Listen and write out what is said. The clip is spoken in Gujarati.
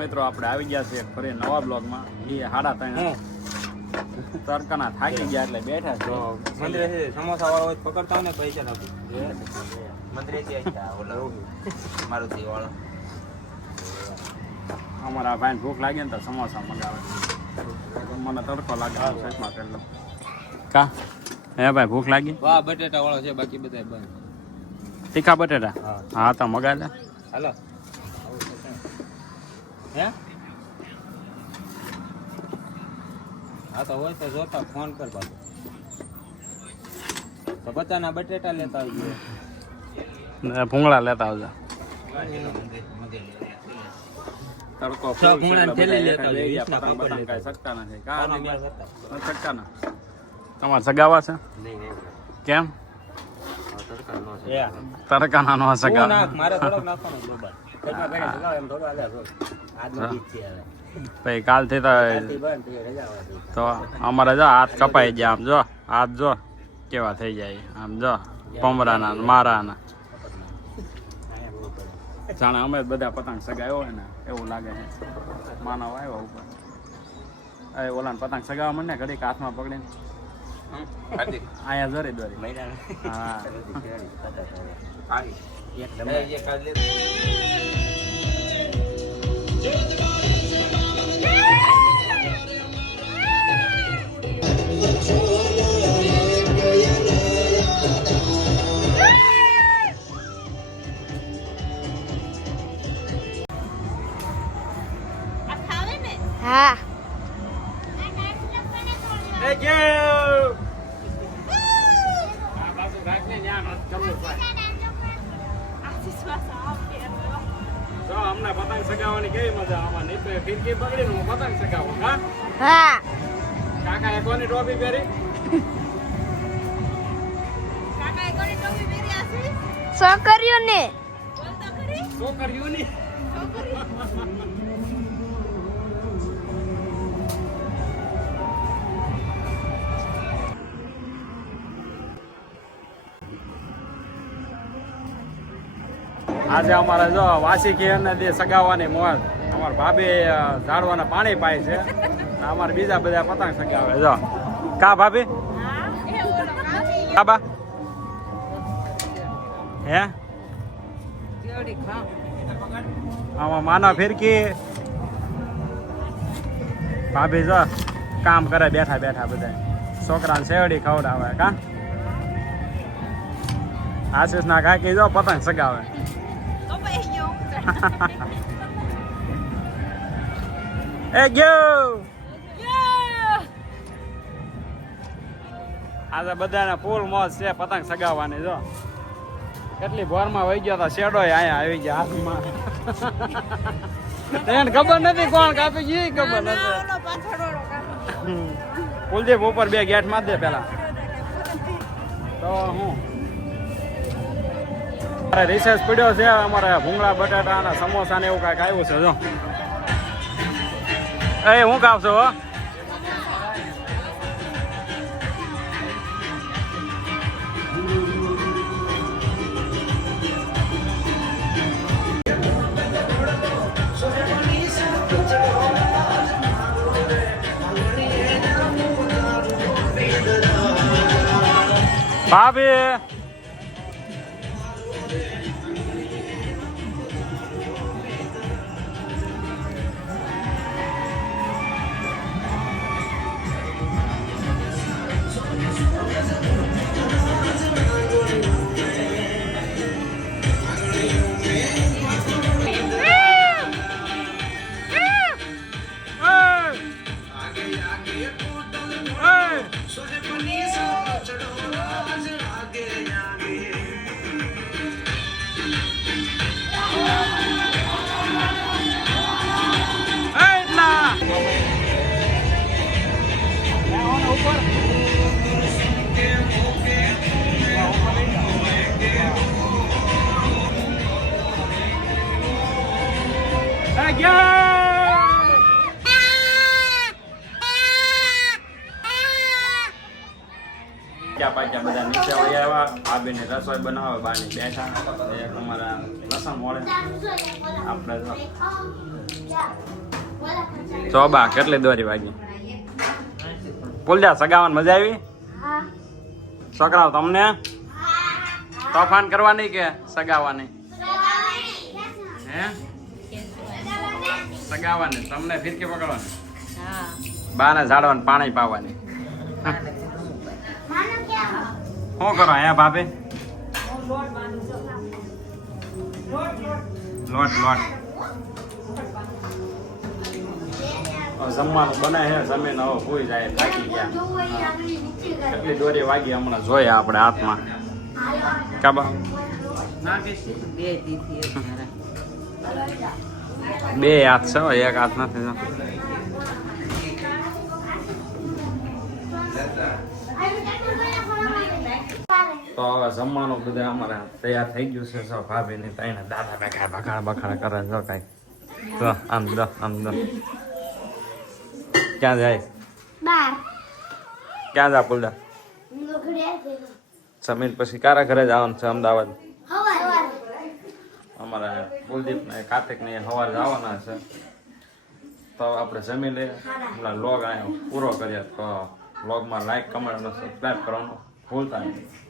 મિત્રો આપણે આવી ગયા છે ફરી નવા બ્લોગમાં. એ 3:30 તડકાના થાકી ગયા એટલે બેઠા છે. મંદિરે સમોસા વાળો હોય પકડતા ને પૈસા નાખી મંદિરે મારુતિ વાળો અમારા ભાઈને ભૂખ લાગે ને તો સમોસા મંગાવે. મને તડકો લાગે સાઈડમાં પેલો કા હે ભાઈ ભૂખ લાગી? વાહ બટેટા વાળો છે બાકી બધા બંધ. તીખા બટેટા હા તો મગાવી લે. હાલો હે હા તો હોય તો જોતા ફોન કર પાછો. તો બધાના બટેટા લેતા આવજો. ભૂંગળા લેતા આવજો. તડકો કઈ શકતા નથી. શકતા ના તમારે સગાવા છે? કેમ તડકાના નો સગાવા? મારે થોડોક નાખવાનો ભાઈ કાલથી તો અમારે જો હાથ કપાઈ ગયા. આમ જો હાથ જો કેવા થઈ જાય. આમ જો પમરાના મારાના જાણે અમે બધા પતંગ સગાવ્યો હોય ને એવું લાગે છે. માનવ આવ્યો ઉપર ઓલા પતંગ સગાવવા મને ઘડીક હાથમાં પકડીને અહીંયા જરી દોરી હા હા અમને પતંગ સગાવવાની કેવી મજા. આમાં નીચે ફિરકી પકડીને હું પતંગ સગાવું. હા હા કાકાએ કોની ટોપી પહેરી? છોકરીઓને છોકરીઓની. આજે અમારે જો વાસી ખીરને દે સગાવવાની મોજ. અમારા ભાભી ઝાડવાના પાણી પાય છે. અમારે બીજા બધા પતંગ સગાવે. જો કા ભાભી કાબા હે આમાં માના ફિરકી ભાભી જો કામ કરે બેઠા બેઠા બધા છોકરાને શેવડી ખવડાવે. કા આશીષ ના કાકી જો પતંગ સગાવે. એ ગયો આજે બધાને ફૂલ મોજ છે પતંગ સગાવવાની. જો કેટલી ભોરમાં વહી ગયા હતા. શેડો અહીંયા આવી ગયા હાથમાં. એને ખબર નથી કોણ કાપી ગઈ. ખબર નથી. કુલદીપ ઉપર 2 ગેટ માર દે પેલા તો હું રિસેસ પડ્યો છે. અમારે ભૂંગળા બટાટા અને સમોસા ને એવું કાંઈક આવ્યું છે. જો એ હું કાપ છો હો? ભાભી પાછા બધા નીચે વહી આવ્યા. આ બેને રસોઈ બનાવે બાની બેઠા. અમારા પાછા મળે આપણે તો બા કેટલી દોરી વાગી બોલજા સગાવાની મજા આવી હા છોકરાઓ તમને તોફાન કરવાની કે સગાવાની હે સગાવાની તમને ફિરકી પકડવાની બાને ઝાડવાનું પાણી પાવાની શું કરો હે ભાભી લોટ જમવાનું બને છે જમીન હવે ભૂઈ જાય થાકી ગયા કેટલી દોરી વાગી હમણાં જોઈએ આપણે હાથમાં કાબા બે હાથ છે હો, એક હાથ નથી તો હવે જમવાનું બધા અમારે તૈયાર થઈ ગયું છે સૌ ભાભી ની તઈને દાદા બેઠા બખાડા કરે જો કઈ તો આમ ક્યાં જાય બાર ક્યાં જા પુલડા સમીર પછી કારા ઘરે જવાનું છે અમદાવાદ અમારે કુલદીપ ને કાર્તિક ને સવારે જવાના છે તો આપણે જમી લઈએ હમણાં લોગ અહીંયા પૂરો કરીએ તો વ્લોગમાં લાઈક કમેન્ટ અને સબસ્ક્રાઈબ કરવાનું ભૂલતા નહીં